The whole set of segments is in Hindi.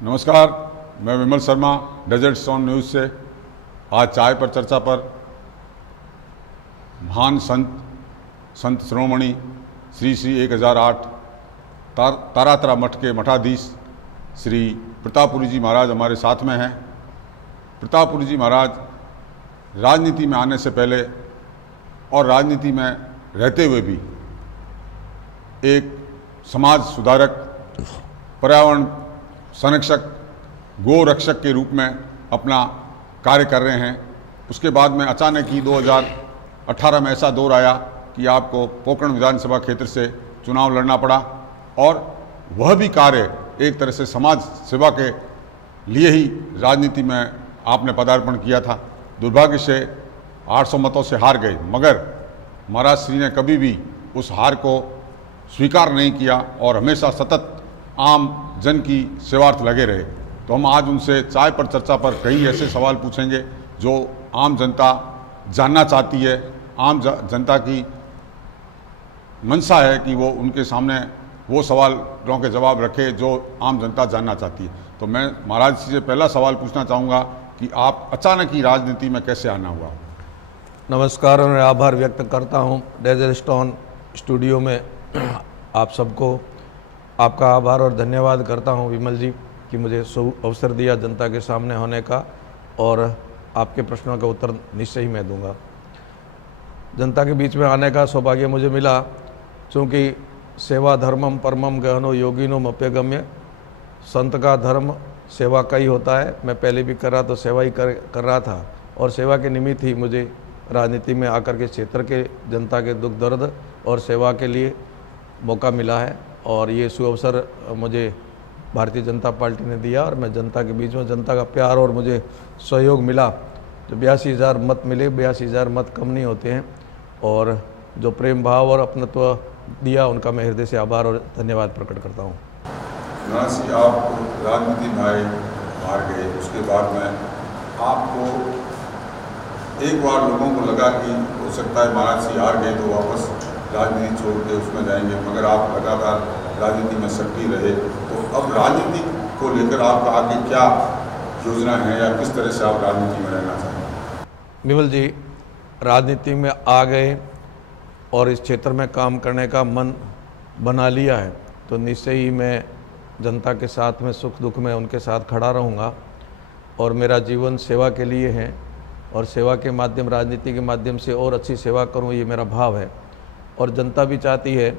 नमस्कार, मैं विमल शर्मा डेजर्ट स्टोन न्यूज़ से। आज चाय पर चर्चा पर महान संत शिरोमणि श्री 1008 तारातरा मठ के मठाधीश श्री प्रतापपुरी जी महाराज हमारे साथ में हैं। प्रतापपुरी जी महाराज राजनीति में आने से पहले और राजनीति में रहते हुए भी एक समाज सुधारक, पर्यावरण संरक्षक, गो रक्षक के रूप में अपना कार्य कर रहे हैं। उसके बाद में अचानक ही 2018 में ऐसा दौर आया कि आपको पोकरण विधानसभा क्षेत्र से चुनाव लड़ना पड़ा और वह भी कार्य एक तरह से समाज सेवा के लिए ही राजनीति में आपने पदार्पण किया था। दुर्भाग्य से 800 मतों से हार गए, मगर महाराज श्री ने कभी भी उस हार को स्वीकार नहीं किया और हमेशा सतत आम जन की सेवार्थ लगे रहे। तो हम आज उनसे चाय पर चर्चा पर कई ऐसे सवाल पूछेंगे जो आम जनता जानना चाहती है। आम जनता की मंशा है कि वो उनके सामने वो सवालों के जवाब रखे जो आम जनता जानना चाहती है। तो मैं महाराज जी से पहला सवाल पूछना चाहूँगा कि आप अचानक ही राजनीति में कैसे आना हुआ? नमस्कार और आभार व्यक्त करता हूँ डेजर्ट स्टोन स्टूडियो में आप सबको आपका आभार और धन्यवाद करता हूं विमल जी कि मुझे अवसर दिया जनता के सामने होने का, और आपके प्रश्नों का उत्तर निश्चय ही मैं दूंगा। जनता के बीच में आने का सौभाग्य मुझे मिला क्योंकि सेवा धर्मम परमम गहनो योगिनोम अप्यगम्य। संत का धर्म सेवा का ही होता है। मैं पहले भी कर रहा तो सेवा ही कर रहा था, और सेवा के निमित्त ही मुझे राजनीति में आकर के क्षेत्र के जनता के दुख दर्द और सेवा के लिए मौका मिला है। और ये सुअवसर मुझे भारतीय जनता पार्टी ने दिया और मैं जनता के बीच में, जनता का प्यार और मुझे सहयोग मिला। जो 82,000 मत मिले, 82,000 मत कम नहीं होते हैं, और जो प्रेम भाव और अपनत्व दिया उनका मैं हृदय से आभार और धन्यवाद प्रकट करता हूँ। आप राजनीति में आए, हार गए, उसके बाद में आपको एक बार लोगों को लगा कि हो सकता है महाराज जी हार गए तो वापस राजनीति छोड़ के उसमें जाएंगे, मगर आप लगातार राजनीति में सक्रिय रहे। तो अब राजनीति को लेकर आपका आगे क्या योजना है या किस तरह से आप राजनीति में रहना चाहेंगे? विमल जी, राजनीति में आ गए और इस क्षेत्र में काम करने का मन बना लिया है तो निश्चय ही मैं जनता के साथ में सुख दुख में उनके साथ खड़ा रहूँगा। और मेरा जीवन सेवा के लिए है और सेवा के माध्यम, राजनीति के माध्यम से और अच्छी सेवा करूँ, ये मेरा भाव है। और जनता भी चाहती है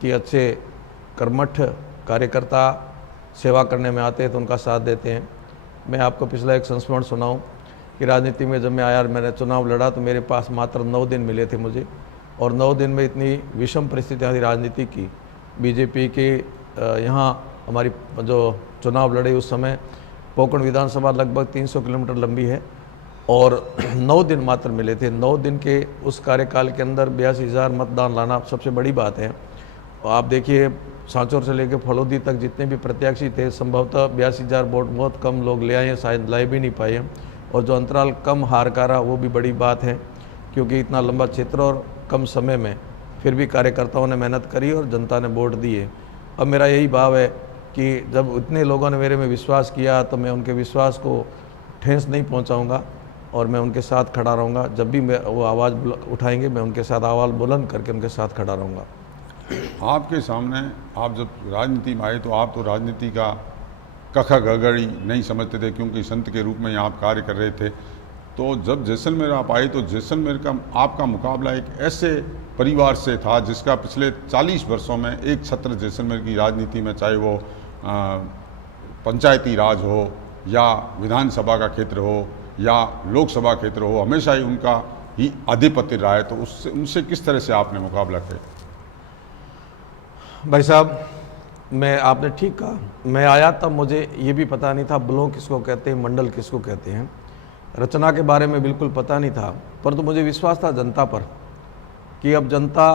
कि अच्छे कर्मठ कार्यकर्ता सेवा करने में आते हैं तो उनका साथ देते हैं। मैं आपको पिछला एक संस्मरण सुनाऊं कि राजनीति में जब मैं आया और मैंने चुनाव लड़ा तो मेरे पास मात्र 9 दिन मिले थे मुझे, और 9 दिन में इतनी विषम परिस्थितियाँ थी राजनीति की। बीजेपी के यहाँ हमारी जो चुनाव लड़े उस समय पोकरण विधानसभा लगभग 300 किलोमीटर लंबी है और 9 दिन मात्र मिले थे। 9 दिन के उस कार्यकाल के अंदर 82,000 मतदान लाना सबसे बड़ी बात है। और आप देखिए सांचौर से लेकर फलोदी तक जितने भी प्रत्याशी थे, संभवतः 82,000 वोट बहुत कम लोग ले आए हैं, शायद लाई भी नहीं पाए हैं। और जो अंतराल कम हार का रहा वो भी बड़ी बात है, क्योंकि इतना लंबा क्षेत्र और कम समय में फिर भी कार्यकर्ताओं ने मेहनत करी और जनता ने वोट दिए। अब मेरा यही भाव है कि जब इतने लोगों ने मेरे में विश्वास किया तो मैं उनके विश्वास को ठेस नहीं पहुँचाऊँगा और मैं उनके साथ खड़ा रहूँगा। जब भी मैं वो आवाज़ उठाएंगे मैं उनके साथ आवाज़ बुलंद करके उनके साथ खड़ा रहूँगा। आपके सामने, आप जब राजनीति में आए तो आप तो राजनीति का कखा गगड़ी नहीं समझते थे, क्योंकि संत के रूप में आप कार्य कर रहे थे। तो जब जैसलमेर आप आए तो जैसलमेर का आपका मुकाबला एक ऐसे परिवार से था जिसका पिछले 40 वर्षों में एक छत्र जैसलमेर की राजनीति में, चाहे वो पंचायती राज हो या विधानसभा का क्षेत्र हो या लोकसभा क्षेत्र हो, हमेशा ही उनका ही आधिपत्य रहा है। तो उससे उनसे किस तरह से आपने मुकाबला किया? भाई साहब, आपने ठीक कहा। मैं आया तब मुझे ये भी पता नहीं था ब्लॉक किसको कहते हैं, मंडल किसको कहते हैं, रचना के बारे में बिल्कुल पता नहीं था। परंतु मुझे विश्वास था जनता पर कि अब जनता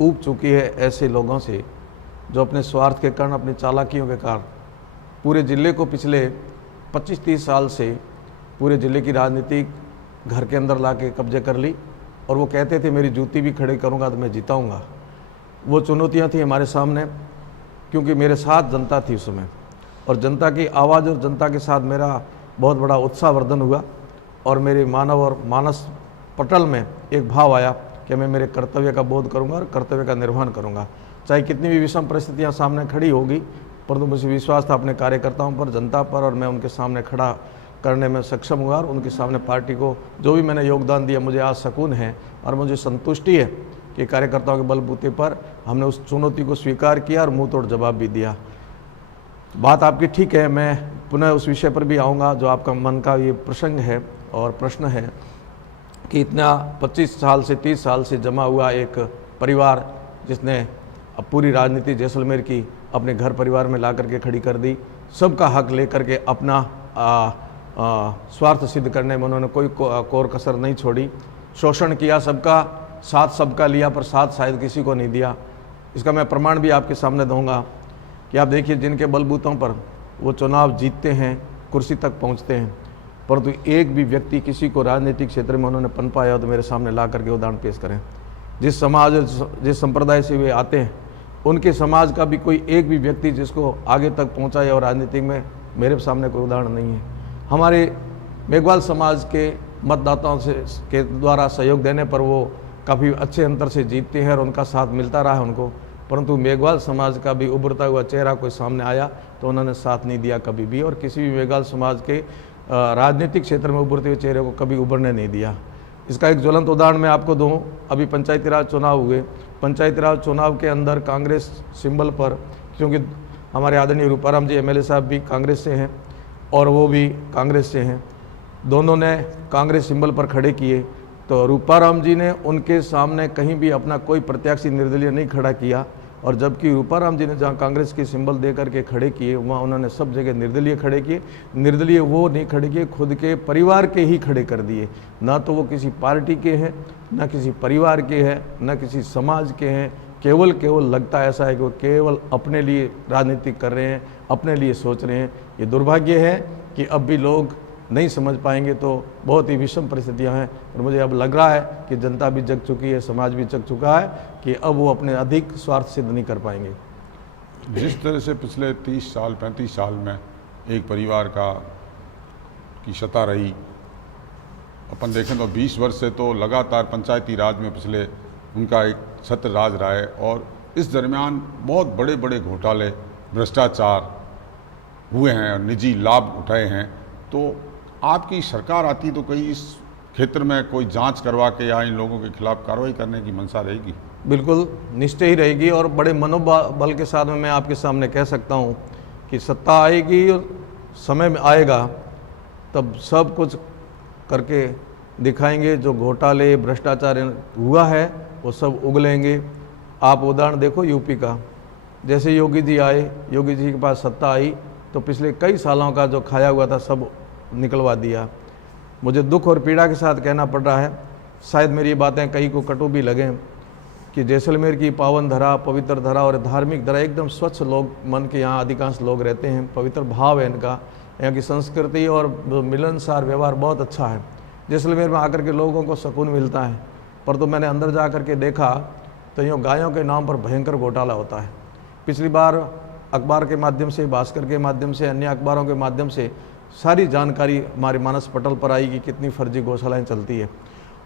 ऊब चुकी है ऐसे लोगों से जो अपने स्वार्थ के कारण, अपनी चालाकियों के कारण पूरे ज़िले को पिछले 25-30 साल से पूरे ज़िले की राजनीति घर के अंदर ला के कब्जे कर ली। और वो कहते थे मेरी जूती भी खड़ी करूँगा तो मैं जिताऊँगा। वो चुनौतियाँ थी हमारे सामने, क्योंकि मेरे साथ जनता थी उस समय। और जनता की आवाज़ और जनता के साथ मेरा बहुत बड़ा उत्साहवर्धन हुआ और मेरे मानव और मानस पटल में एक भाव आया कि मैं मेरे कर्तव्य का बोध करूंगा और कर्तव्य का निर्वहन करूंगा, चाहे कितनी भी विषम परिस्थितियां सामने खड़ी होगी, परंतु मुझे विश्वास था अपने कार्यकर्ताओं पर, जनता पर, और मैं उनके सामने खड़ा करने में सक्षम हुआ और उनके सामने पार्टी को जो भी मैंने योगदान दिया मुझे आज सुकून है और मुझे संतुष्टि है कि कार्यकर्ताओं के बलबूते पर हमने उस चुनौती को स्वीकार किया और मुंह तोड़ जवाब भी दिया। बात आपकी ठीक है, मैं पुनः उस विषय पर भी आऊँगा जो आपका मन का ये प्रसंग है और प्रश्न है कि इतना 25 साल से 30 साल से जमा हुआ एक परिवार जिसने अब पूरी राजनीति जैसलमेर की अपने घर परिवार में ला करके खड़ी कर दी, सबका हक लेकर के अपना स्वार्थ सिद्ध करने में उन्होंने कोई कोर कसर नहीं छोड़ी, शोषण किया, सबका साथ सबका लिया, पर साथ शायद किसी को नहीं दिया। इसका मैं प्रमाण भी आपके सामने दूंगा कि आप देखिए जिनके बलबूतों पर वो चुनाव जीतते हैं, कुर्सी तक पहुंचते हैं, परंतु एक भी व्यक्ति किसी को राजनीतिक क्षेत्र में उन्होंने पनपाया तो मेरे सामने ला करके उदाहरण पेश करें। जिस समाज जिस संप्रदाय से वे आते हैं उनके समाज का भी कोई एक भी व्यक्ति जिसको आगे तक पहुंचाए और राजनीतिक में मेरे सामने कोई उदाहरण नहीं है। हमारे मेघवाल समाज के मतदाताओं से के द्वारा सहयोग देने पर वो काफ़ी अच्छे अंतर से जीतते हैं और उनका साथ मिलता रहा है उनको, परंतु मेघवाल समाज का भी उभरता हुआ चेहरा कोई सामने आया तो उन्होंने साथ नहीं दिया कभी भी, और किसी भी मेघवाल समाज के राजनीतिक क्षेत्र में उभरते हुए चेहरे को कभी उभरने नहीं दिया। इसका एक ज्वलंत उदाहरण मैं आपको दूं, अभी पंचायती राज चुनाव हुए, पंचायती राज चुनाव के अंदर कांग्रेस सिंबल पर, क्योंकि हमारे आदरणीय रूपाराम जी एमएलए साहब भी कांग्रेस से हैं और वो भी कांग्रेस से हैं, दोनों ने कांग्रेस सिंबल पर खड़े किए, तो रूपाराम जी ने उनके सामने कहीं भी अपना कोई प्रत्याशी निर्दलीय नहीं खड़ा किया, और जबकि रूपाराम जी ने जहाँ कांग्रेस की सिंबल दे करके खड़े किए वहाँ उन्होंने सब जगह निर्दलीय खड़े किए। निर्दलीय वो नहीं खड़े किए, खुद के परिवार के ही खड़े कर दिए, ना तो वो किसी पार्टी के हैं, ना किसी परिवार के हैं, ना किसी समाज के हैं, केवल लगता ऐसा है कि वो केवल अपने लिए राजनीति कर रहे हैं, अपने लिए सोच रहे हैं। ये दुर्भाग्य है कि अब भी लोग नहीं समझ पाएंगे तो बहुत ही विषम परिस्थितियां हैं, और मुझे अब लग रहा है कि जनता भी जग चुकी है, समाज भी जग चुका है कि अब वो अपने अधिक स्वार्थ सिद्ध नहीं कर पाएंगे। जिस तरह से पिछले 30 साल 35 साल में एक परिवार की सत्ता रही, अपन देखें तो 20 वर्ष से तो लगातार पंचायती राज में पिछले उनका एक छत्र राज रहा है, और इस दरमियान बहुत बड़े बड़े घोटाले, भ्रष्टाचार हुए हैं और निजी लाभ उठाए हैं। तो आपकी सरकार आती तो कहीं इस क्षेत्र में कोई जांच करवा के या इन लोगों के खिलाफ कार्रवाई करने की मंशा रहेगी? बिल्कुल निश्चय ही रहेगी, और बड़े मनोबल के साथ में मैं आपके सामने कह सकता हूँ कि सत्ता आएगी और समय में आएगा तब सब कुछ करके दिखाएंगे। जो घोटाले भ्रष्टाचार हुआ है वो सब उगलेंगे। आप उदाहरण देखो यूपी का, जैसे योगी जी आए, योगी जी के पास सत्ता आई तो पिछले कई सालों का जो खाया हुआ था सब निकलवा दिया। मुझे दुख और पीड़ा के साथ कहना पड़ रहा है, शायद मेरी ये बातें कहीं को कटु भी लगें, कि जैसलमेर की पावन धरा, पवित्र धरा और धार्मिक धरा, एकदम स्वच्छ लोग मन के यहाँ अधिकांश लोग रहते हैं, पवित्र भाव है इनका, यहाँ की संस्कृति और मिलनसार व्यवहार बहुत अच्छा है। जैसलमेर में आकर के लोगों को सुकून मिलता है, पर तो मैंने अंदर जा कर के देखा तो यूँ गायों के नाम पर भयंकर घोटाला होता है। पिछली बार अखबार के माध्यम से, भास्कर के माध्यम से, अन्य अखबारों के माध्यम से सारी जानकारी हमारे मानस पटल पर आई कि कितनी फर्जी गौशालाएं चलती है,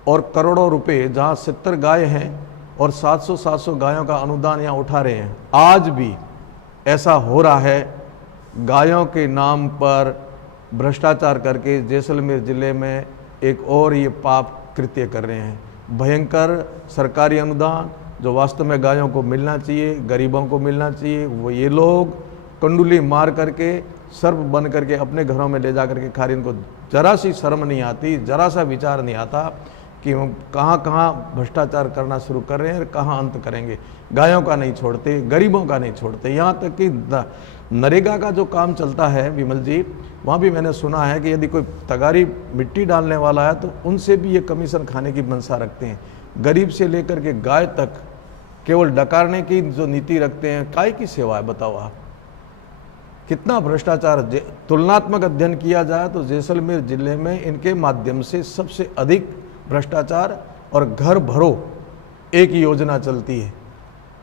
और करोड़ों रुपए जहां 70 गाय हैं और 700 गायों का अनुदान यहाँ उठा रहे हैं। आज भी ऐसा हो रहा है, गायों के नाम पर भ्रष्टाचार करके जैसलमेर जिले में एक और ये पाप कृत्य कर रहे हैं। भयंकर सरकारी अनुदान जो वास्तव में गायों को मिलना चाहिए, गरीबों को मिलना चाहिए, वो ये लोग कंडुली मार करके सर्प बन करके अपने घरों में ले जा करके खा रहे। इनको जरा सी शर्म नहीं आती, जरा सा विचार नहीं आता कि हम कहाँ कहाँ भ्रष्टाचार करना शुरू कर रहे हैं और कहाँ अंत करेंगे। गायों का नहीं छोड़ते, गरीबों का नहीं छोड़ते, यहाँ तक कि नरेगा का जो काम चलता है विमल जी, वहाँ भी मैंने सुना है कि यदि कोई तगारी मिट्टी डालने वाला है तो उनसे भी ये कमीशन खाने की मंशा रखते हैं। गरीब से लेकर के गाय तक केवल डकारने की जो नीति रखते हैं। काय की सेवा है बताओ आप, कितना भ्रष्टाचार। तुलनात्मक अध्ययन किया जाए तो जैसलमेर जिले में इनके माध्यम से सबसे अधिक भ्रष्टाचार, और घर भरो एक योजना चलती है,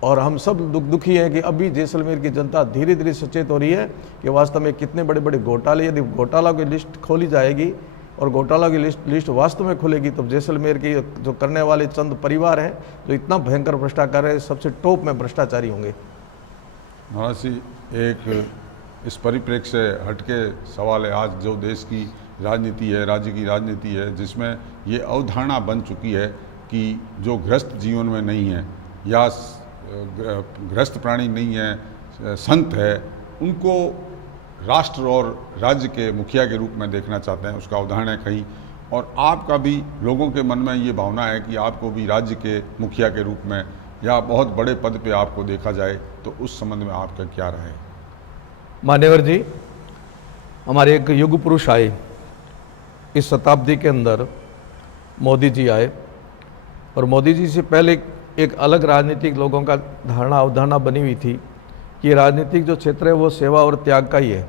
और हम सब दुखी हैं कि अभी जैसलमेर की जनता धीरे धीरे सचेत हो रही है कि वास्तव में कितने बड़े बड़े घोटाले, यदि घोटाला की लिस्ट खोली जाएगी और घोटाला की लिस्ट वास्तव में खुलेगी तो जैसलमेर की जो करने वाले चंद परिवार हैं जो इतना भयंकर भ्रष्टाचार है, सबसे टॉप में भ्रष्टाचारी होंगे। महाराज जी, एक इस परिप्रेक्ष्य से हटके सवाल है, आज जो देश की राजनीति है, राज्य की राजनीति है, जिसमें ये अवधारणा बन चुकी है कि जो गृहस्थ जीवन में नहीं है या गृहस्थ प्राणी नहीं है, संत है, उनको राष्ट्र और राज्य के मुखिया के रूप में देखना चाहते हैं, उसका उदाहरण है कहीं। और आपका भी लोगों के मन में ये भावना है कि आपको भी राज्य के मुखिया के रूप में या बहुत बड़े पद पे आपको देखा जाए, तो उस संबंध में आपका क्या राय है? मान्यवर जी, हमारे एक युग पुरुष आए, इस शताब्दी के अंदर मोदी जी आए, और मोदी जी से पहले एक अलग राजनीतिक लोगों का अवधारणा बनी हुई थी कि राजनीतिक जो क्षेत्र है वो सेवा और त्याग का ही है।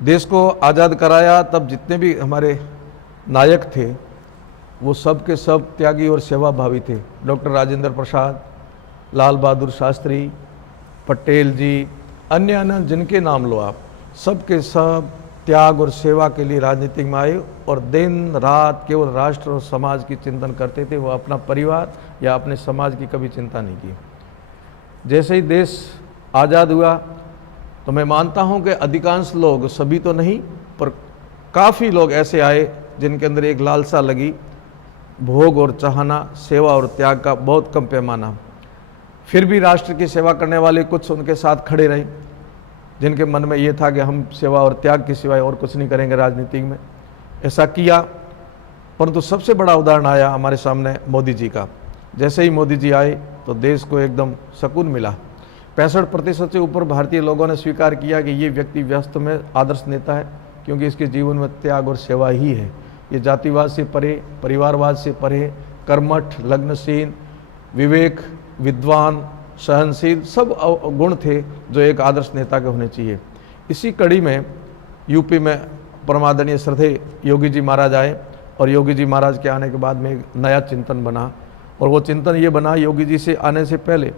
देश को आज़ाद कराया तब जितने भी हमारे नायक थे वो सब के सब त्यागी और सेवा भावी थे। डॉक्टर राजेंद्र प्रसाद, लाल बहादुर शास्त्री, पटेल जी, अन्य जिनके नाम लो आप, सब के सब त्याग और सेवा के लिए राजनीति में आए और दिन रात केवल राष्ट्र और समाज की चिंतन करते थे। वो अपना परिवार या अपने समाज की कभी चिंता नहीं की। जैसे ही देश आज़ाद हुआ तो मैं मानता हूं कि अधिकांश लोग, सभी तो नहीं पर काफ़ी लोग ऐसे आए जिनके अंदर एक लालसा लगी, भोग और चाहना, सेवा और त्याग का बहुत कम पैमाना। फिर भी राष्ट्र की सेवा करने वाले कुछ उनके साथ खड़े रहे, जिनके मन में ये था कि हम सेवा और त्याग के सिवाय और कुछ नहीं करेंगे राजनीति में। ऐसा किया, परंतु सबसे बड़ा उदाहरण आया हमारे सामने मोदी जी का। जैसे ही मोदी जी आए तो देश को एकदम सुकून मिला। 65% से ऊपर भारतीय लोगों ने स्वीकार किया कि ये व्यक्ति वास्तव में आदर्श नेता है, क्योंकि इसके जीवन में त्याग और सेवा ही है। ये जातिवाद से परे, परिवारवाद से परे, कर्मठ, लग्नशील, विवेक, विद्वान, सहनशील, सब गुण थे जो एक आदर्श नेता के होने चाहिए। इसी कड़ी में यूपी में परमादरणीय श्रद्धेय योगी जी महाराज आए, और योगी जी महाराज के आने के बाद में एक नया चिंतन बना। और वो चिंतन ये बना, योगी जी से आने से पहले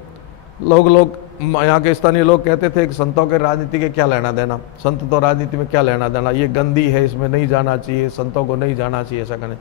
लोग यहाँ के स्थानीय लोग कहते थे कि संतों के राजनीति के क्या लेना देना, संत तो राजनीति में क्या लेना देना, ये गंदी है, इसमें नहीं जाना चाहिए, संतों को नहीं जाना चाहिए, ऐसा करने।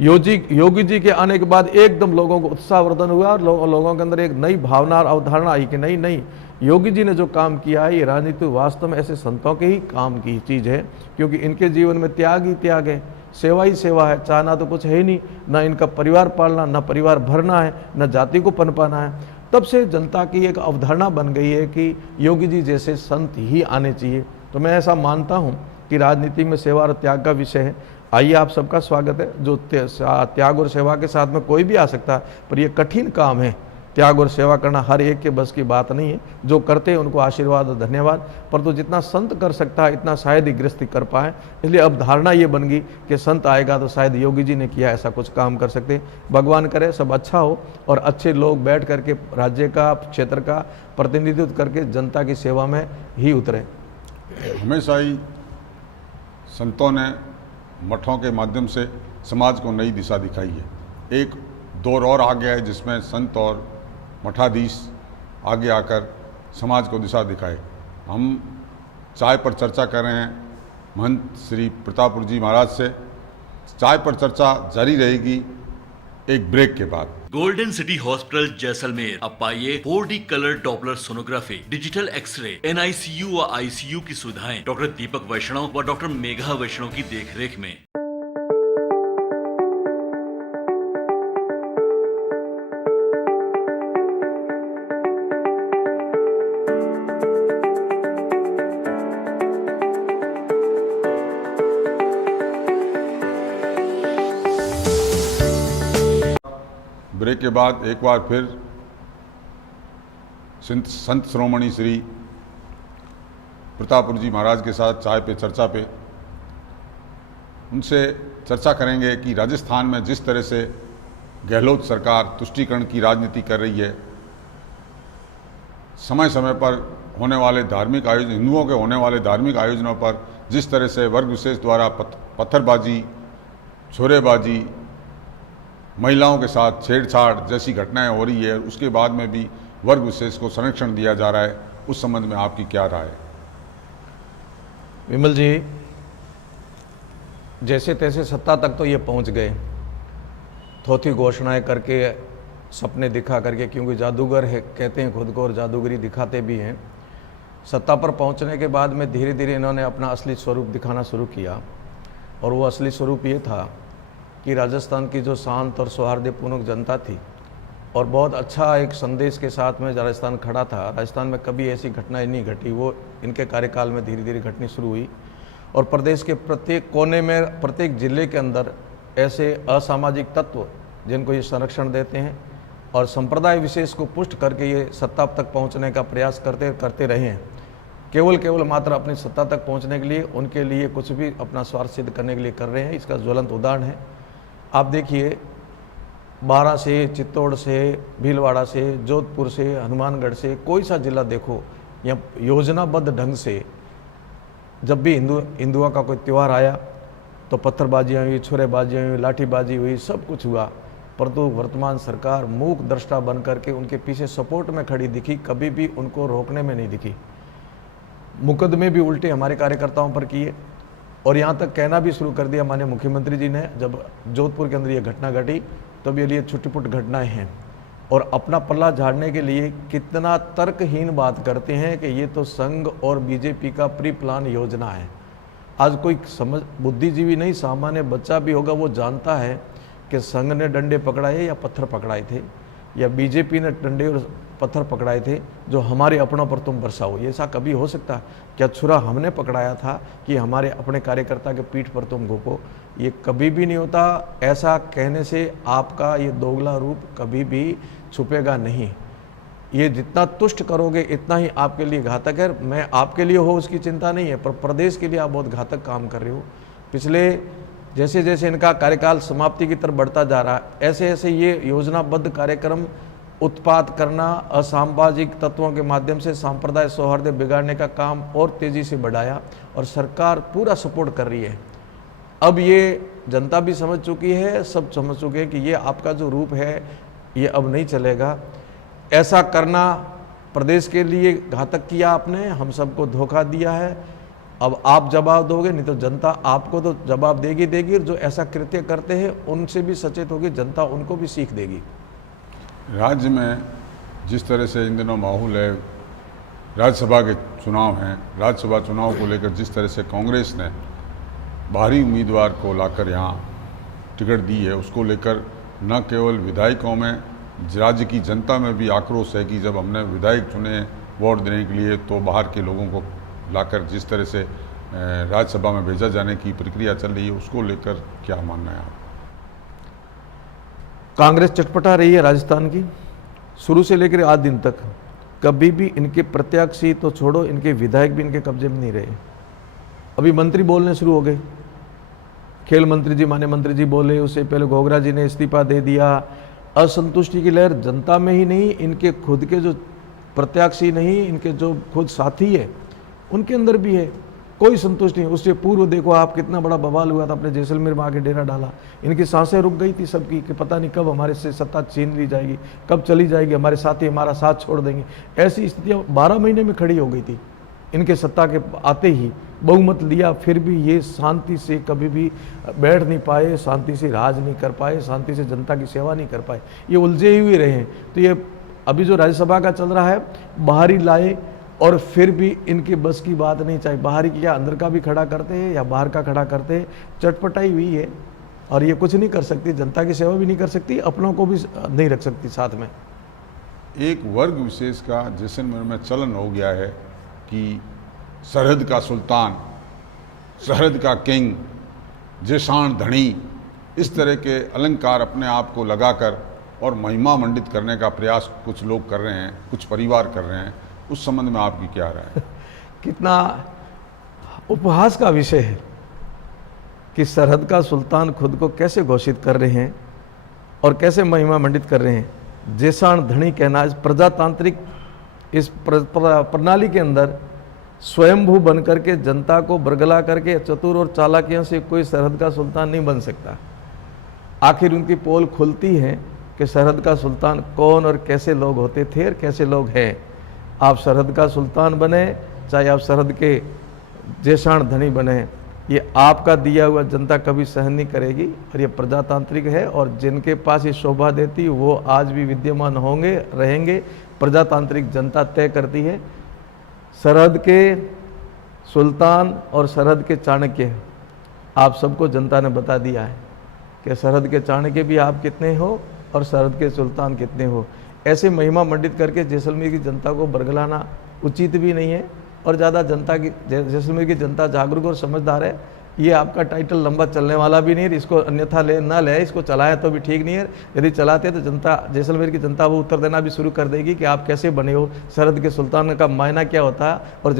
योगी जी के आने के बाद एकदम लोगों को उत्साहवर्धन हुआ और लोगों के अंदर एक नई भावना और अवधारणा आई कि नहीं, योगी जी ने जो काम किया है ये राजनीति वास्तव में ऐसे संतों के ही काम की चीज़ है, क्योंकि इनके जीवन में त्याग ही त्याग है, सेवा ही सेवा है, चाहना तो कुछ है ही नहीं, ना इनका परिवार पालना, ना परिवार भरना है, ना जाति को पनपाना है। तब से जनता की एक अवधारणा बन गई है कि योगी जी जैसे संत ही आने चाहिए। तो मैं ऐसा मानता हूँ कि राजनीति में सेवा और त्याग का विषय है। आइए, आप सबका स्वागत है। जो त्याग और सेवा के साथ में कोई भी आ सकता है, पर यह कठिन काम है। त्याग और सेवा करना हर एक के बस की बात नहीं है। जो करते हैं उनको आशीर्वाद और धन्यवाद, पर तो जितना संत कर सकता है इतना शायद ही गृहस्थी कर पाए। इसलिए अब धारणा ये बन गई कि संत आएगा तो शायद योगी जी ने किया ऐसा कुछ काम कर सकते। भगवान करे सब अच्छा हो और अच्छे लोग बैठ करके राज्य का, क्षेत्र का प्रतिनिधित्व करके जनता की सेवा में ही उतरे। हमेशा ही संतों ने मठों के माध्यम से समाज को नई दिशा दिखाई है। एक दौर और आ गया है जिसमें संत और मठाधीश आगे आकर समाज को दिशा दिखाए। हम चाय पर चर्चा कर रहे हैं महंत श्री प्रतापपुर जी महाराज से। चाय पर चर्चा जारी रहेगी एक ब्रेक के बाद। गोल्डन सिटी हॉस्पिटल जैसलमेर अब पाइए 4D colour Doppler sonography, digital x-ray, NICU व ICU की सुविधाएं डॉक्टर दीपक वैष्णव व डॉक्टर मेघा वैष्णव की देखरेख में। ब्रेक के बाद एक बार फिर संत श्रोमणी श्री प्रतापपुर जी महाराज के साथ चाय पे चर्चा पे उनसे चर्चा करेंगे कि राजस्थान में जिस तरह से गहलोत सरकार तुष्टीकरण की राजनीति कर रही है, समय समय पर होने वाले धार्मिक आयोजन, हिंदुओं के होने वाले धार्मिक आयोजनों पर जिस तरह से वर्ग विशेष द्वारा पत्थरबाजी, छोरेबाजी, महिलाओं के साथ छेड़छाड़ जैसी घटनाएं हो रही है, उसके बाद में भी वर्ग विशेष को संरक्षण दिया जा रहा है, उस संबंध में आपकी क्या राय है? विमल जी, जैसे तैसे सत्ता तक तो ये पहुंच गए, थोथी घोषणाएं करके, सपने दिखा करके, क्योंकि जादूगर है कहते हैं खुद को और जादूगरी दिखाते भी हैं। सत्ता पर पहुंचने के बाद में धीरे धीरे इन्होंने अपना असली स्वरूप दिखाना शुरू किया, और वो असली स्वरूप ये था कि राजस्थान की जो शांत और सौहार्दपूर्ण जनता थी और बहुत अच्छा एक संदेश के साथ में राजस्थान खड़ा था, राजस्थान में कभी ऐसी घटनाएं नहीं घटी, वो इनके कार्यकाल में धीरे धीरे घटनी शुरू हुई। और प्रदेश के प्रत्येक कोने में, प्रत्येक जिले के अंदर ऐसे असामाजिक तत्व जिनको ये संरक्षण देते हैं और संप्रदाय विशेष को पुष्ट करके ये सत्ता तक पहुंचने का प्रयास करते रहे हैं, केवल मात्र अपनी सत्ता तक पहुंचने के लिए, उनके लिए कुछ भी अपना स्वार्थ सिद्ध करने के लिए कर रहे हैं। इसका ज्वलंत उदाहरण है, आप देखिए, बारां से, चित्तौड़ से, भीलवाड़ा से, जोधपुर से, हनुमानगढ़ से, कोई सा जिला देखो, यहाँ योजनाबद्ध ढंग से जब भी हिंदुओं का कोई त्यौहार आया तो पत्थरबाजियाँ हुई, छुरेबाजियाँ हुई, लाठीबाजी हुई, सब कुछ हुआ। परंतु वर्तमान सरकार मूक दृष्टा बन करके उनके पीछे सपोर्ट में खड़ी दिखी, कभी भी उनको रोकने में नहीं दिखी। मुकदमे भी उल्टे हमारे कार्यकर्ताओं पर किए, और यहाँ तक कहना भी शुरू कर दिया माननीय मुख्यमंत्री जी ने, जब जोधपुर के अंदर ये घटना घटी तब ये लिए छुट्टी-पुट घटनाएं हैं, और अपना पल्ला झाड़ने के लिए कितना तर्कहीन बात करते हैं कि ये तो संघ और बीजेपी का प्री प्लान योजना है। आज कोई समझ बुद्धिजीवी नहीं, सामान्य बच्चा भी होगा, वो जानता है कि संघ ने डंडे पकड़ाए या पत्थर पकड़ाए थे, या बीजेपी ने डंडे और पत्थर पकड़ाए थे जो हमारे अपनों पर तुम बरसाओ। ये ऐसा कभी हो सकता? क्या छुरा हमने पकड़ाया था कि हमारे अपने कार्यकर्ता के पीठ पर तुम घोपो? ये कभी भी नहीं होता। ऐसा कहने से आपका ये दोगला रूप कभी भी छुपेगा नहीं। ये जितना तुष्ट करोगे इतना ही आपके लिए घातक है। मैं आपके लिए हो उसकी चिंता नहीं है, पर प्रदेश के लिए आप बहुत घातक काम कर रहे हो। पिछले जैसे जैसे इनका कार्यकाल समाप्ति की तरफ बढ़ता जा रहा है, ऐसे ऐसे ये योजनाबद्ध कार्यक्रम उत्पात करना, असामाजिक तत्वों के माध्यम से सांप्रदाय सौहार्द बिगाड़ने का काम और तेजी से बढ़ाया, और सरकार पूरा सपोर्ट कर रही है। अब ये जनता भी समझ चुकी है, सब समझ चुके हैं कि ये आपका जो रूप है ये अब नहीं चलेगा। ऐसा करना प्रदेश के लिए घातक किया आपने, हम सबको धोखा दिया है। अब आप जवाब दोगे, नहीं तो जनता आपको तो जवाब देगी, और जो ऐसा कृत्य करते हैं उनसे भी सचेत होगी जनता, उनको भी सीख देगी। राज्य में जिस तरह से इन दिनों माहौल है, राज्यसभा के चुनाव हैं, राज्यसभा चुनाव को लेकर जिस तरह से कांग्रेस ने बाहरी उम्मीदवार को लाकर यहाँ टिकट दी है, उसको लेकर न केवल विधायकों में, राज्य की जनता में भी आक्रोश है कि जब हमने विधायक चुने वोट देने के लिए तो बाहर के लोगों को लाकर जिस तरह से राज्यसभा में भेजा जाने की प्रक्रिया चल रही है, उसको लेकर क्या मानना है आप? कांग्रेस चटपटा रही है राजस्थान की, शुरू से लेकर आज दिन तक। कभी भी इनके प्रत्याशी तो छोड़ो, इनके विधायक भी इनके कब्जे में नहीं रहे। अभी मंत्री बोलने शुरू हो गए, खेल मंत्री जी, माननीय मंत्री जी बोले, उससे पहले घोगरा जी ने इस्तीफा दे दिया। असंतुष्टि की लहर जनता में ही नहीं, इनके खुद के जो प्रत्याशी नहीं, इनके जो खुद साथी है उनके अंदर भी है। कोई संतुष्टि नहीं। उससे पूर्व देखो आप, कितना बड़ा बवाल हुआ था, अपने जैसलमेर में आके डेरा डाला। इनकी सांसें रुक गई थी सबकी कि पता नहीं कब हमारे से सत्ता छीन ली जाएगी, कब चली जाएगी, हमारे साथी हमारा साथ छोड़ देंगे। ऐसी स्थितियाँ 12 महीने में खड़ी हो गई थी। इनके सत्ता के आते ही बहुमत लिया, फिर भी ये शांति से कभी भी बैठ नहीं पाए, शांति से राज नहीं कर पाए, शांति से जनता की सेवा नहीं कर पाए, ये उलझे हुए रहे हैं। तो ये अभी जो राज्यसभा का चल रहा है, बाहरी लाए और फिर भी इनके बस की बात नहीं। चाहे बाहरी की, या अंदर का भी खड़ा करते हैं या बाहर का खड़ा करते हैं, चटपटाई हुई है। और ये कुछ नहीं कर सकती, जनता की सेवा भी नहीं कर सकती, अपनों को भी नहीं रख सकती साथ में। एक वर्ग विशेष का जैसलमेर में चलन हो गया है कि सरहद का सुल्तान, सरहद का किंग, जेशान धनी, इस तरह के अलंकार अपने आप को लगाकर और महिमा मंडित करने का प्रयास कुछ लोग कर रहे हैं, कुछ परिवार कर रहे हैं। उस संबंध में आपकी क्या राय है? कितना उपहास का विषय है कि सरहद का सुल्तान खुद को कैसे घोषित कर रहे हैं और कैसे महिमा मंडित कर रहे हैं। जेशान धनी कहना, इस प्रजातांत्रिक इस प्रणाली के अंदर स्वयंभू बन करके जनता को बरगला करके चतुर और चालाकियों से कोई सरहद का सुल्तान नहीं बन सकता। आखिर उनकी पोल खुलती है कि सरहद का सुल्तान कौन और कैसे लोग होते थे और कैसे लोग हैं। आप सरहद का सुल्तान बने, चाहे आप सरहद के जेसाण धनी बने, ये आपका दिया हुआ जनता कभी सहन नहीं करेगी और ये प्रजातांत्रिक है। और जिनके पास ये शोभा देती वो आज भी विद्यमान होंगे, रहेंगे। प्रजातांत्रिक जनता तय करती है। सरहद के सुल्तान और सरहद के चाणक्य आप सबको जनता ने बता दिया है कि सरहद के चाणक्य भी आप कितने हो और सरहद के सुल्तान कितने हो। ऐसे महिमा मंडित करके जैसलमेर की जनता को बरगलाना उचित भी नहीं है। और ज़्यादा जनता की, जैसलमेर की जनता जागरूक और समझदार है। ये आपका टाइटल लंबा चलने वाला भी नहीं है, इसको अन्यथा ना ले, इसको चलाएं तो भी ठीक नहीं है। यदि चलाते तो जनता, जैसलमेर की जनता वो उत्तर देना भी शुरू कर देगी कि आप कैसे बने हो, सरहद के सुल्तान का मायना क्या होता है और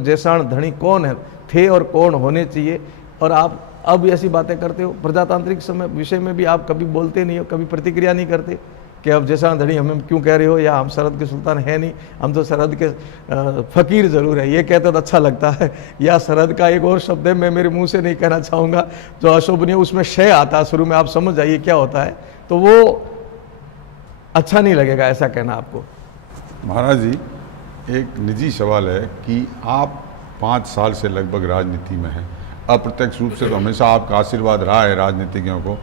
जेसाण धनी कौन है थे और कौन होने चाहिए। और आप अब ऐसी बातें करते हो। प्रजातांत्रिक समय विषय में भी आप कभी बोलते नहीं हो, कभी प्रतिक्रिया नहीं करते कि अब जेसाण धनी हमें क्यों कह रहे हो, या हम सरहद के सुल्तान है नहीं, हम तो सरहद के फ़कीर ज़रूर है। ये कहते तो अच्छा लगता है। या सरहद का एक और शब्द है, मैं मेरे मुंह से नहीं कहना चाहूँगा, जो अशोभनीय, उसमें शय आता है शुरू में, आप समझ जाइए क्या होता है, तो वो अच्छा नहीं लगेगा ऐसा कहना आपको। महाराज जी, एक निजी सवाल है कि आप 5 साल से लगभग राजनीति में हैं। अप्रत्यक्ष रूप से तो हमेशा आपका आशीर्वाद रहा है राजनीतिज्ञों को।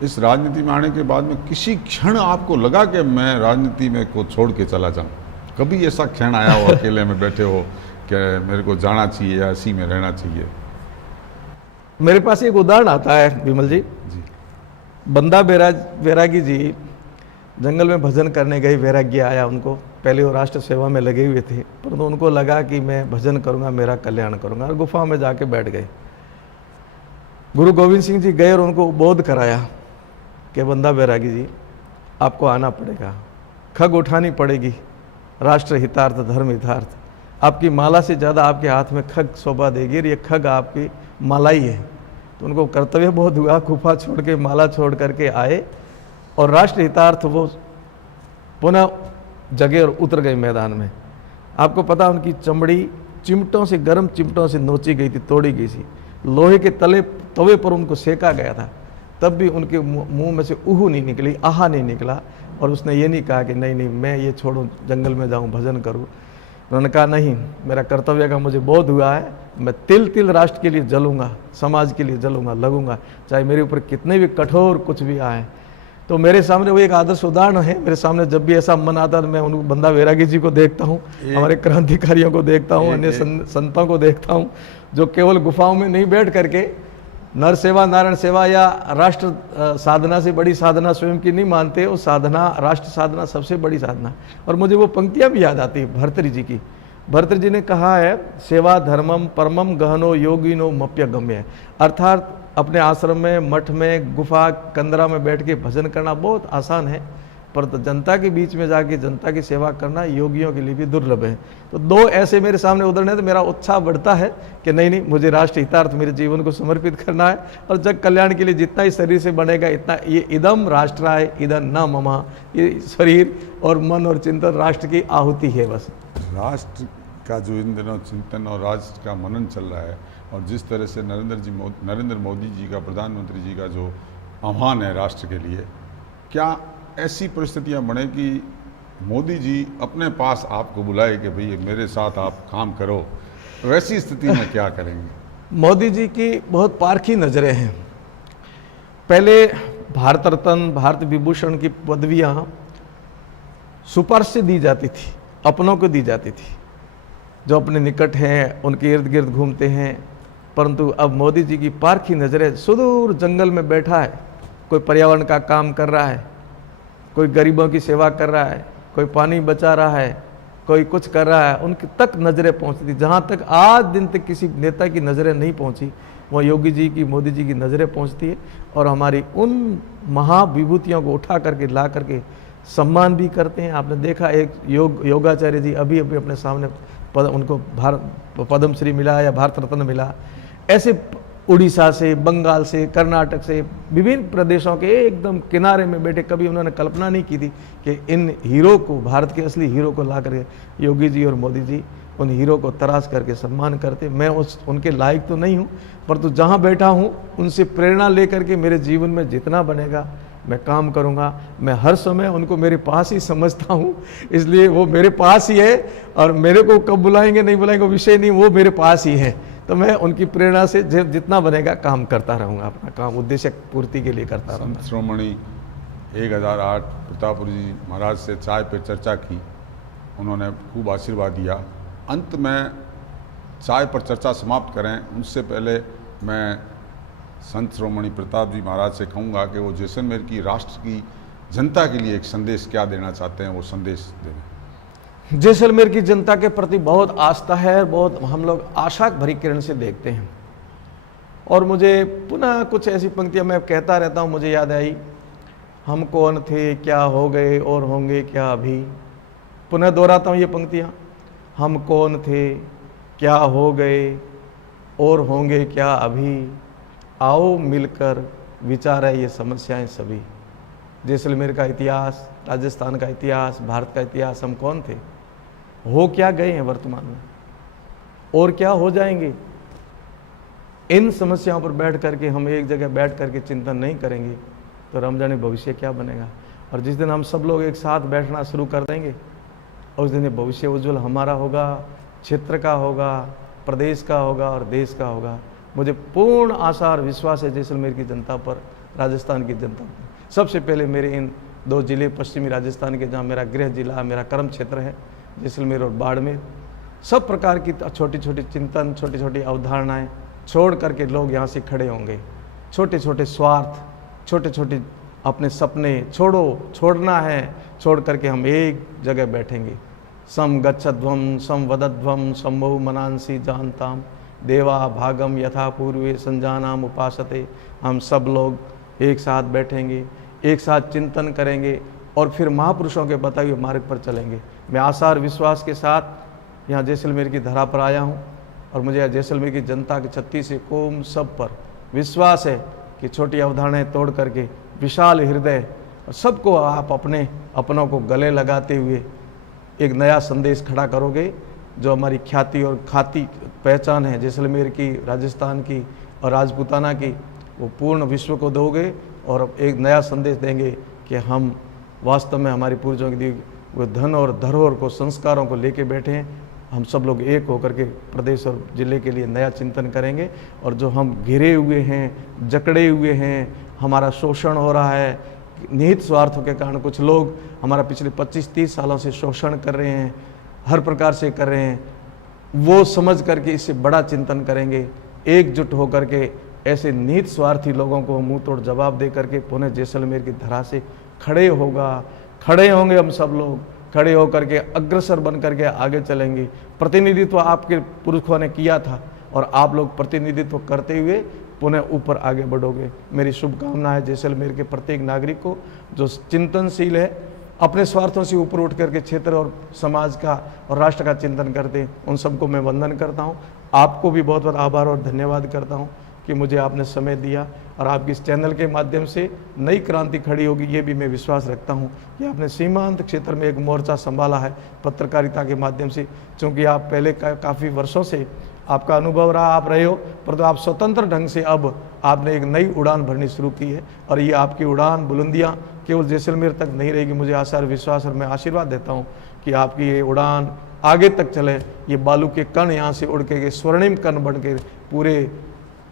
इस राजनीति में आने के बाद में किसी क्षण आपको लगा कि मैं राजनीति में को छोड़ के चला जाऊं? कभी ऐसा क्षण आया हो अकेले में बैठे हो कि मेरे को जाना चाहिए या इसी में रहना चाहिए? मेरे पास एक उदाहरण आता है विमल जी। बंदा बैरागी जी जंगल में भजन करने गए, वैराग्य आया उनको। पहले वो राष्ट्र सेवा में लगे हुए थे, परंतु उनको लगा कि मैं भजन करूंगा, मेरा कल्याण करूंगा, और गुफा में जाके बैठ गए। गुरु गोविंद सिंह जी गए और उनको बोध कराया कि बंदा बैरागी जी, आपको आना पड़ेगा, खग उठानी पड़ेगी, राष्ट्र हितार्थ धर्म हितार्थ। आपकी माला से ज़्यादा आपके हाथ में खग शोभा देगी और ये खग आपकी माला ही है। तो उनको कर्तव्य बोध हुआ, गुफा छोड़ के, माला छोड़ करके आए और राष्ट्र हितार्थ वो पुनः जगे और उतर गए मैदान में। आपको पता, उनकी चमड़ी चिमटों से, गर्म चिमटों से नोची गई थी, तोड़ी गई थी। लोहे के तवे पर उनको सेका गया था, तब भी उनके मुंह में से उहू नहीं निकली, आहा नहीं निकला। और उसने ये नहीं कहा कि नहीं नहीं मैं ये छोड़ूं, जंगल में जाऊं, भजन करूं। उन्होंने कहा नहीं, मेरा कर्तव्य का मुझे बोध हुआ है, मैं तिल तिल राष्ट्र के लिए जलूंगा, समाज के लिए जलूंगा, लगूंगा, चाहे मेरे ऊपर कितने भी कठोर कुछ भी आए। तो मेरे सामने वो एक आदर्श उदाहरण है। मेरे सामने जब भी ऐसा मन आता है, मैं उन बंदा बैरागी जी को देखता हूँ, हमारे क्रांतिकारियों को देखता हूँ, अन्य संतों को देखता हूँ, जो केवल गुफाओं में नहीं बैठ करके नर सेवा, नारायण सेवा या राष्ट्र साधना से बड़ी साधना स्वयं की नहीं मानते। वो साधना, राष्ट्र साधना सबसे बड़ी साधना। और मुझे वो पंक्तियाँ भी याद आती है भर्तृहरि जी की। भर्तृहरि जी ने कहा है, सेवा धर्मम परमम गहनो योगिनो मप्यगम्य। अर्थात अपने आश्रम में, मठ में, गुफा कंदरा में बैठ के भजन करना बहुत आसान है, पर तो जनता के बीच में जाके जनता की सेवा करना योगियों के लिए भी दुर्लभ है। तो दो ऐसे मेरे सामने उदाहरण है, तो मेरा उत्साह बढ़ता है कि नहीं नहीं, मुझे राष्ट्र हितार्थ मेरे जीवन को समर्पित करना है और जग कल्याण के लिए जितना इस शरीर से बनेगा इतना, ये इदम राष्ट्राय इदम न ममा, ये शरीर और मन और चिंतन राष्ट्र की आहुति है। बस राष्ट्र का जो इन दिनों चिंतन और राष्ट्र का मनन चल रहा है, और जिस तरह से नरेंद्र मोदी जी का, प्रधानमंत्री जी का जो आह्वान है राष्ट्र के लिए, क्या ऐसी परिस्थितियां बने कि मोदी जी अपने पास आपको बुलाए कि भाई मेरे साथ आप काम करो, वैसी स्थिति में क्या करेंगे? मोदी जी की बहुत पारखी नज़रें हैं। पहले भारत रत्न, भारत विभूषण की पदवियां सुपार्श से दी जाती थी, अपनों को दी जाती थी, जो अपने निकट हैं उनके इर्द गिर्द घूमते हैं। परंतु अब मोदी जी की पारखी नज़रें, सुदूर जंगल में बैठा है, कोई पर्यावरण का काम कर रहा है, कोई गरीबों की सेवा कर रहा है, कोई पानी बचा रहा है, कोई कुछ कर रहा है, उनकी तक नज़रें पहुंचती। जहां तक आज दिन तक किसी नेता की नज़रें नहीं पहुंची, वह योगी जी की, मोदी जी की नज़रें पहुंचती है। और हमारी उन महाविभूतियों को उठा करके ला करके सम्मान भी करते हैं। आपने देखा, एक योगाचार्य जी अभी अभी अपने सामने उनको पद्म श्री मिला या भारत रत्न मिला। ऐसे उड़ीसा से, बंगाल से, कर्नाटक से, विभिन्न प्रदेशों के एकदम किनारे में बैठे, कभी उन्होंने कल्पना नहीं की थी कि इन हीरो को, भारत के असली हीरो को ला करके योगी जी और मोदी जी उन हीरो को तराश करके सम्मान करते। मैं उनके लायक तो नहीं हूँ, परंतु जहाँ बैठा हूँ उनसे प्रेरणा लेकर के मेरे जीवन में जितना बनेगा मैं काम करूंगा। मैं हर समय उनको मेरे पास ही समझता हूं, इसलिए वो मेरे पास ही है और मेरे को कब बुलाएंगे नहीं बुलाएंगे वो विषय नहीं, वो मेरे पास ही है। तो मैं उनकी प्रेरणा से जितना बनेगा काम करता रहूंगा, अपना काम उद्देश्य पूर्ति के लिए करता रहूंगा। संत शिरोमणि 1008 प्रतापपुरी जी महाराज से चाय पर चर्चा की, उन्होंने खूब आशीर्वाद दिया। अंत में चाय पर चर्चा समाप्त करें उनसे पहले मैं संत शिरोमणि प्रताप जी महाराज से कहूँगा कि वो जैसलमेर की राष्ट्र की जनता के लिए एक संदेश क्या देना चाहते हैं, वो संदेश दें। जैसलमेर की जनता के प्रति बहुत आस्था है, बहुत हम लोग आशा भरी किरण से देखते हैं। और मुझे पुनः कुछ ऐसी पंक्तियां मैं कहता रहता हूं, मुझे याद आई, हम कौन थे क्या हो गए और होंगे क्या अभी। पुनः दोहराता हूं ये पंक्तियां, हम कौन थे क्या हो गए और होंगे क्या अभी, आओ मिलकर विचारें ये समस्याएं सभी। जैसलमेर का इतिहास, राजस्थान का इतिहास, भारत का इतिहास, हम कौन थे, हो क्या गए हैं वर्तमान में और क्या हो जाएंगे। इन समस्याओं पर बैठ करके हम एक जगह बैठ करके चिंतन नहीं करेंगे तो हम जाने भविष्य क्या बनेगा। और जिस दिन हम सब लोग एक साथ बैठना शुरू कर देंगे उस दिन भविष्य उज्जवल हमारा होगा, क्षेत्र का होगा, प्रदेश का होगा और देश का होगा। मुझे पूर्ण आशा और विश्वास है जैसलमेर की जनता पर, राजस्थान की जनता पर। सबसे पहले मेरे इन 2 जिले पश्चिमी राजस्थान के, जहाँ मेरा गृह जिला, मेरा कर्म क्षेत्र है, जैसलमेर और बाड़मेर, सब प्रकार की छोटी छोटी चिंतन, छोटी छोटी अवधारणाएं छोड़ करके लोग यहाँ से खड़े होंगे। छोटे छोटे स्वार्थ, छोटे छोटे अपने सपने छोड़ना है, छोड़ करके हम एक जगह बैठेंगे। सम गच्छध्वम सम वदध्वम संभव मनांसी जानताम देवा भागम यथा पूर्वे संजानाम उपासते। हम सब लोग एक साथ बैठेंगे, एक साथ चिंतन करेंगे और फिर महापुरुषों के बताए हुए मार्ग पर चलेंगे। मैं आशा और विश्वास के साथ यहाँ जैसलमेर की धरा पर आया हूँ और मुझे जैसलमेर की जनता के 36 कौम सब पर विश्वास है कि छोटी अवधारणाएं तोड़ करके विशाल हृदय और सबको आप अपनों को गले लगाते हुए एक नया संदेश खड़ा करोगे। जो हमारी ख्याति और खाती पहचान है जैसलमेर की, राजस्थान की और राजपूताना की, वो पूर्ण विश्व को दोगे और एक नया संदेश देंगे कि हम वास्तव में हमारे पूर्वजों की दी वो धन और धरोहर को, संस्कारों को लेके बैठे हैं। हम सब लोग एक होकर के प्रदेश और जिले के लिए नया चिंतन करेंगे। और जो हम घिरे हुए हैं, जकड़े हुए हैं, हमारा शोषण हो रहा है निहित स्वार्थों के कारण, कुछ लोग हमारा पिछले 25-30 सालों से शोषण कर रहे हैं, हर प्रकार से कर रहे हैं, वो समझ करके इससे बड़ा चिंतन करेंगे। एकजुट होकर के ऐसे निहित स्वार्थी लोगों को मुंह तोड़ जवाब दे करके पुनः जैसलमेर की धरा से खड़े होंगे। हम सब लोग खड़े होकर के अग्रसर बन करके आगे चलेंगे। प्रतिनिधित्व आपके पुरखों ने किया था और आप लोग प्रतिनिधित्व करते हुए पुनः ऊपर आगे बढ़ोगे। मेरी शुभकामना है जैसलमेर के प्रत्येक नागरिक को जो चिंतनशील है, अपने स्वार्थों से ऊपर उठ करके क्षेत्र और समाज का और राष्ट्र का चिंतन करते हैं, उन सबको मैं वंदन करता हूँ। आपको भी बहुत बहुत आभार और धन्यवाद करता हूँ कि मुझे आपने समय दिया और आपकी इस चैनल के माध्यम से नई क्रांति खड़ी होगी, ये भी मैं विश्वास रखता हूँ कि आपने सीमांत क्षेत्र में एक मोर्चा संभाला है पत्रकारिता के माध्यम से। चूँकि आप पहले काफ़ी वर्षों से आपका अनुभव रहा, आप रहे हो, परंतु आप स्वतंत्र ढंग से अब आपने एक नई उड़ान भरनी शुरू की है और ये आपकी उड़ान बुलंदियाँ केवल जैसलमेर तक नहीं रहेगी। मुझे आशा और विश्वास और मैं आशीर्वाद देता हूँ कि आपकी ये उड़ान आगे तक चले। ये बालू के कण यहाँ से उड़ के स्वर्णिम कण बन के पूरे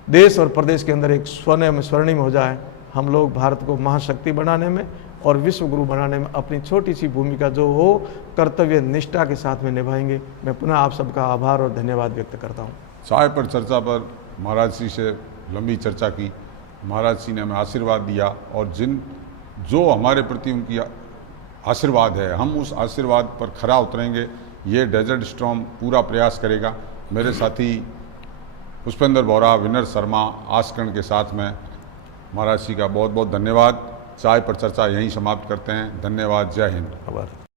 देश और प्रदेश के अंदर एक स्वर्णिम हो जाए। हम लोग भारत को महाशक्ति बनाने में और विश्व गुरु बनाने में अपनी छोटी सी भूमिका जो हो कर्तव्य निष्ठा के साथ में निभाएंगे। मैं पुनः आप सबका आभार और धन्यवाद व्यक्त करता हूँ। चाय पर चर्चा पर महाराज जी से लंबी चर्चा की, महाराज जी ने हमें आशीर्वाद दिया और जो हमारे प्रति उनकी आशीर्वाद है, हम उस आशीर्वाद पर खरा उतरेंगे। ये डेजर्ट स्टॉर्म पूरा प्रयास करेगा। मेरे साथी पुष्पेंद्र बोरा, विनर शर्मा, आसकर्ण के साथ में महाराज जी का बहुत बहुत धन्यवाद। चाय पर चर्चा यहीं समाप्त करते हैं। धन्यवाद। जय हिंद। आभार।